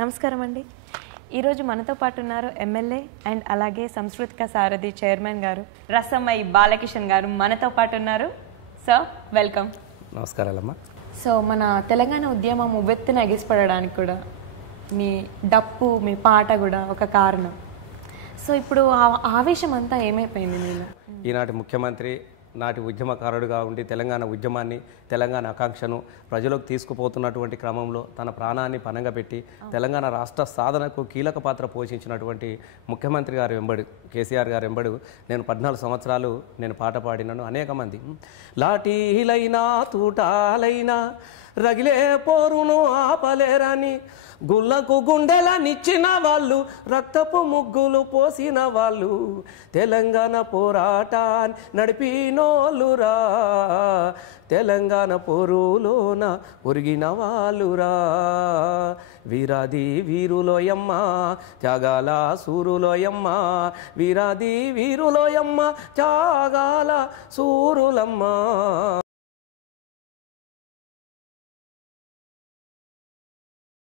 నమస్కారం అండి. ఈరోజు మనతో పాటు ఉన్నారు ఎమ్మెల్యే అండ్ అలాగే సంస్కృతిక సారథి చైర్మన్ గారు రసమై బాలకిషన్ గారు మనతో పాటు ఉన్నారు. Sir welcome. నమస్కారాలమ్మా. సో మన తెలంగాణ ఉద్యమం ఉవ్వెత్తున ఎగిసిపడడానికి కూడా మీ డప్పు మీ పాట కూడా ఒక కారణం. సో ఇప్పుడు ఆ ఆవేశం అంతా ఏమైపోయింది మీలో? ఈనాటి ముఖ్యమంత్రి నాటి ఉద్యమకారుడుగా ఉండి తెలంగాణ ఉద్యమాన్ని తెలంగాణ ఆకాంక్షను ప్రజలకు తీసుకుపోతున్నటువంటి క్రమంలో తన ప్రాణాన్ని పనంగా పెట్టి తెలంగాణ రాష్ట్ర సాధనకు కీలక పాత్ర పోషించినటువంటి ముఖ్యమంత్రి గారు వెంబడి కేసీఆర్ గారు వెంబడి నేను 14 సంవత్సరాలు నేను పాట పాడినాను. అనేక మంది లాఠీలైనా తూటాలైనా రగిలే పోరును ఆపలేరని గుళ్ళకు గుండెలనిచ్చిన వాళ్ళు రక్తపు ముగ్గులు పోసిన వాళ్ళు తెలంగాణ పోరాటాన్ని నడిపినోళ్ళురా, తెలంగాణ పోరులోన ఒరిగిన వాళ్ళురా. వీరాది వీరులోయమ్మ త్యాగాల సూరులోయమ్మ, వీరాది వీరులోయమ్మ త్యాగాల సూరులమ్మ.